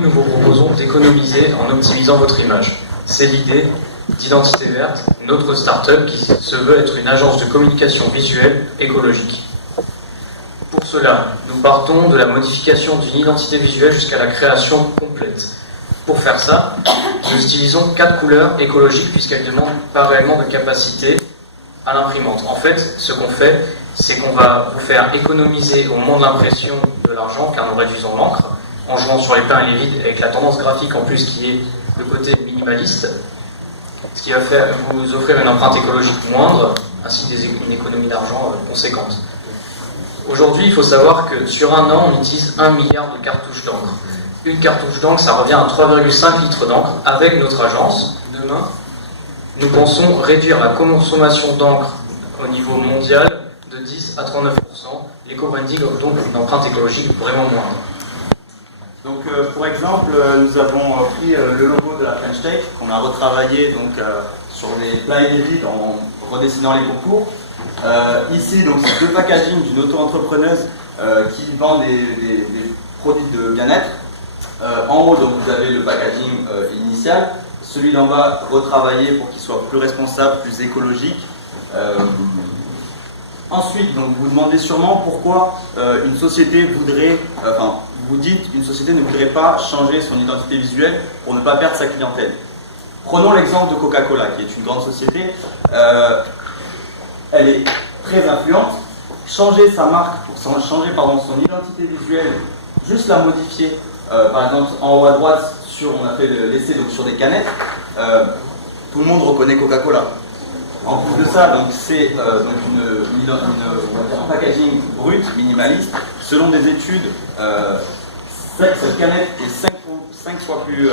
Nous vous proposons d'économiser en optimisant votre image. C'est l'idée d'Identité Verte, notre start-up qui se veut être une agence de communication visuelle écologique. Pour cela, nous partons de la modification d'une identité visuelle jusqu'à la création complète. Pour faire ça, nous utilisons 4 couleurs écologiques puisqu'elles ne demandent pas réellement de capacité à l'imprimante. En fait, ce qu'on fait, c'est qu'on va vous faire économiser au moment de l'impression de l'argent car nous réduisons l'encre en jouant sur les pleins et les vides avec la tendance graphique en plus qui est le côté minimaliste, ce qui va faire vous offrir une empreinte écologique moindre ainsi qu'une économie d'argent conséquente. Aujourd'hui, il faut savoir que sur un an, on utilise 1 milliard de cartouches d'encre. Une cartouche d'encre, ça revient à 3,5 litres d'encre. Avec notre agence, demain, nous pensons réduire la consommation d'encre au niveau mondial de 10 à 39%. L'éco-branding offre donc une empreinte écologique vraiment moindre. Donc, pour exemple, nous avons pris le logo de la French Tech, qu'on a retravaillé donc, sur les pleins et les vides en redessinant les contours. Ici, donc, c'est le packaging d'une auto-entrepreneuse qui vend des produits de bien-être. En haut, donc, vous avez le packaging initial. Celui d'en bas, retravaillé pour qu'il soit plus responsable, plus écologique. Ensuite, donc, vous demandez sûrement pourquoi une société voudrait, vous dites une société ne voudrait pas changer son identité visuelle pour ne pas perdre sa clientèle. Prenons l'exemple de Coca-Cola, qui est une grande société. Elle est très influente. Changer sa marque, changer son identité visuelle, juste la modifier. Par exemple, en haut à droite, on a fait l'essai sur des canettes. Tout le monde reconnaît Coca-Cola. En plus de ça, c'est un packaging brut, minimaliste. Selon des études, cette canette est 5 fois plus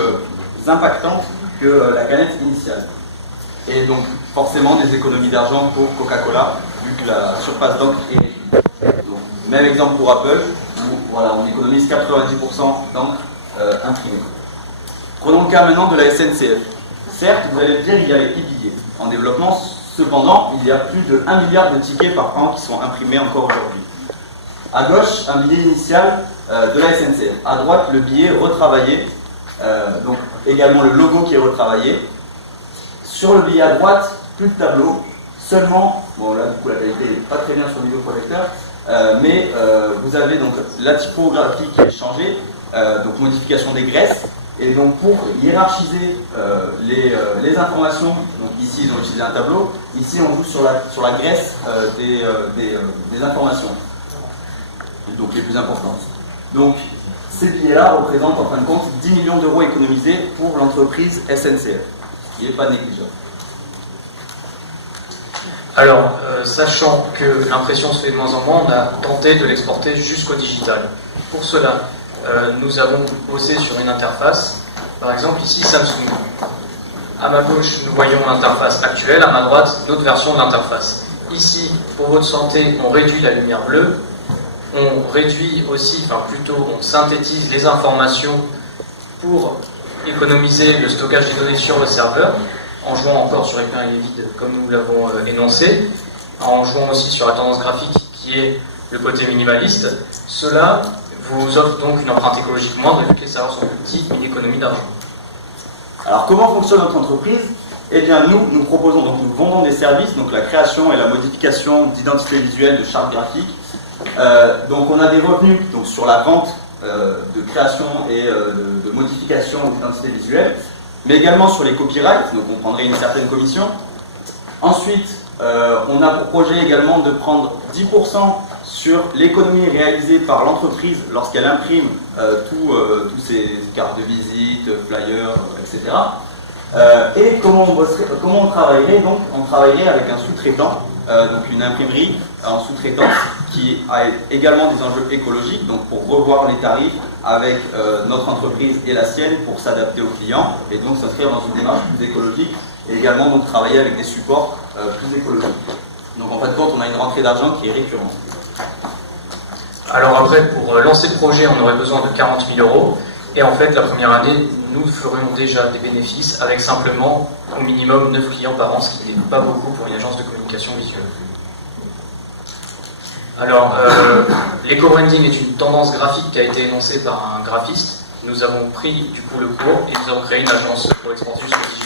impactante que la canette initiale. Et donc, forcément, des économies d'argent pour Coca-Cola, vu que la surface d'encre est réduite. Même exemple pour Apple, où voilà, on économise 90% d'encre imprimée. Prenons le cas maintenant de la SNCF. Certes, vous allez me dire, il y a les e-billets en développement. Cependant, il y a plus de 1 milliard de tickets par an qui sont imprimés encore aujourd'hui. À gauche, un billet initial de la SNCF. À droite, le billet retravaillé, donc également le logo qui est retravaillé. Sur le billet à droite, plus de tableau, seulement, bon là du coup la qualité n'est pas très bien sur le niveau projecteur, mais vous avez donc la typographie qui est changée, donc modification des graisses. Et donc pour hiérarchiser les informations, donc ici ils ont utilisé un tableau, ici on joue sur la graisse des informations, donc les plus importantes. Donc ces billets-là représentent en fin de compte 10 millions d'euros économisés pour l'entreprise SNCF, ce qui n'est pas négligeable. Alors, sachant que l'impression se fait de moins en moins, on a tenté de l'exporter jusqu'au digital. Pour cela, nous avons posé sur une interface, par exemple ici Samsung. À ma gauche, nous voyons l'interface actuelle, à ma droite, une autre version de l'interface. Ici, pour votre santé, on réduit la lumière bleue, on réduit aussi, on synthétise les informations pour économiser le stockage des données sur le serveur, en jouant encore sur les pleins et les vides comme nous l'avons énoncé, en jouant aussi sur la tendance graphique qui est le côté minimaliste. Cela vous offre donc une empreinte écologique moindre vu que les serveurs sont plus petits, une économie d'argent. Alors comment fonctionne notre entreprise? Eh bien nous proposons, donc nous vendons des services, donc la création et la modification d'identité visuelle, de chartes graphiques. Donc on a des revenus donc, sur la vente de création et de modification d'identité visuelle, mais également sur les copyrights, donc on prendrait une certaine commission. Ensuite, on a pour projet également de prendre 10% sur l'économie réalisée par l'entreprise lorsqu'elle imprime tous ces cartes de visite, flyers, etc. Et comment on travaillerait? Donc, on travaillerait avec un sous-traitant, donc une imprimerie en sous-traitance qui a également des enjeux écologiques, donc pour revoir les tarifs avec notre entreprise et la sienne pour s'adapter aux clients et donc s'inscrire dans une démarche plus écologique et également donc travailler avec des supports plus écologiques. Donc en fait, on a une rentrée d'argent qui est récurrente. Alors après, pour lancer le projet, on aurait besoin de 40 000 euros. Et en fait, la première année, nous ferions déjà des bénéfices avec simplement au minimum 9 clients par an, ce qui n'est pas beaucoup pour une agence de communication visuelle. Alors, l'éco-branding est une tendance graphique qui a été énoncée par un graphiste Nous avons pris du coup le cours et nous avons créé une agence pour exporter jusqu'au 10